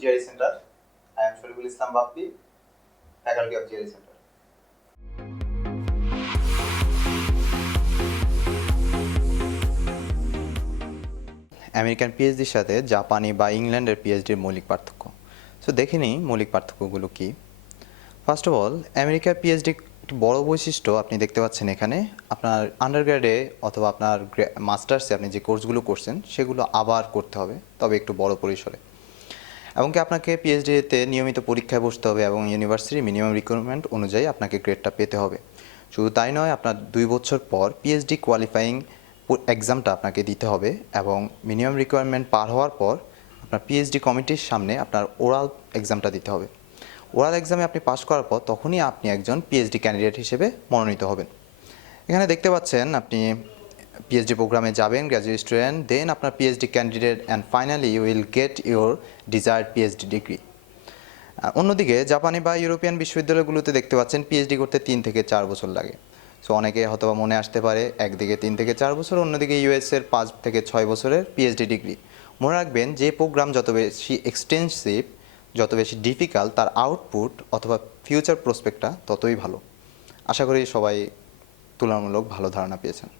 GRE centre I am Shariful Islam Bappi faculty of GRE centre American পিএইচডির সাথে জাপানি বা ইংল্যান্ডের পিএইচডির মৌলিক পার্থক্য। সো দেখে নিই মৌলিক পার্থক্যগুলো কী। ফার্স্ট অফ অল আমেরিকার পিএইচডি একটি বড় বৈশিষ্ট্য আপনি দেখতে পাচ্ছেন এখানে, আপনার আন্ডারগ্রেডে অথবা আপনার মাস্টার্সে আপনি যে কোর্সগুলো করছেন, সেগুলো আবার করতে হবে, তবে একটু বড় পরিসরে। এমনকি আপনাকে পিএইচডিতে নিয়মিত পরীক্ষায় বসতে হবে এবং ইউনিভার্সিটির মিনিমাম রিকোয়ারমেন্ট অনুযায়ী আপনাকে গ্রেডটা পেতে হবে। শুধু তাই নয়, আপনার দুই বছর পর পিএইচডি কোয়ালিফাইং এক্সামটা আপনাকে দিতে হবে এবং মিনিমাম রিকোয়ারমেন্ট পার হওয়ার পর আপনার পিএইচডি কমিটির সামনে আপনার ওরাল এক্সামটা দিতে হবে। ওরাল এক্সামে আপনি পাশ করার পর তখনই আপনি একজন পিএইচডি ক্যান্ডিডেট হিসেবে মনোনীত হবেন। এখানে দেখতে পাচ্ছেন আপনি পিএইচডি প্রোগ্রামে যাবেন গ্র্যাজুয়েট স্টুডেন্ট দেন আপনার PhD candidate and finally you will get your desired PhD degree অন্যদিকে জাপানি বা ইউরোপিয়ান বিশ্ববিদ্যালয়গুলোতে দেখতে পাচ্ছেন পিএইচডি করতে তিন থেকে চার বছর লাগে। সো অনেকে হয়তো মনে আসতে পারে, একদিকে তিন থেকে চার বছর, অন্যদিকে ইউএসের পাঁচ থেকে ছয় বছরের পিএইচডি ডিগ্রি মনে রাখবেন, যে প্রোগ্রাম যত বেশি এক্সটেন্সিভ যত বেশি ডিফিকাল্ট তার আউটপুট অথবা ফিউচার প্রসপেক্টটা ততই ভালো। আশা করি সবাই তুলনামূলক ভালো ধারণা পেয়েছেন।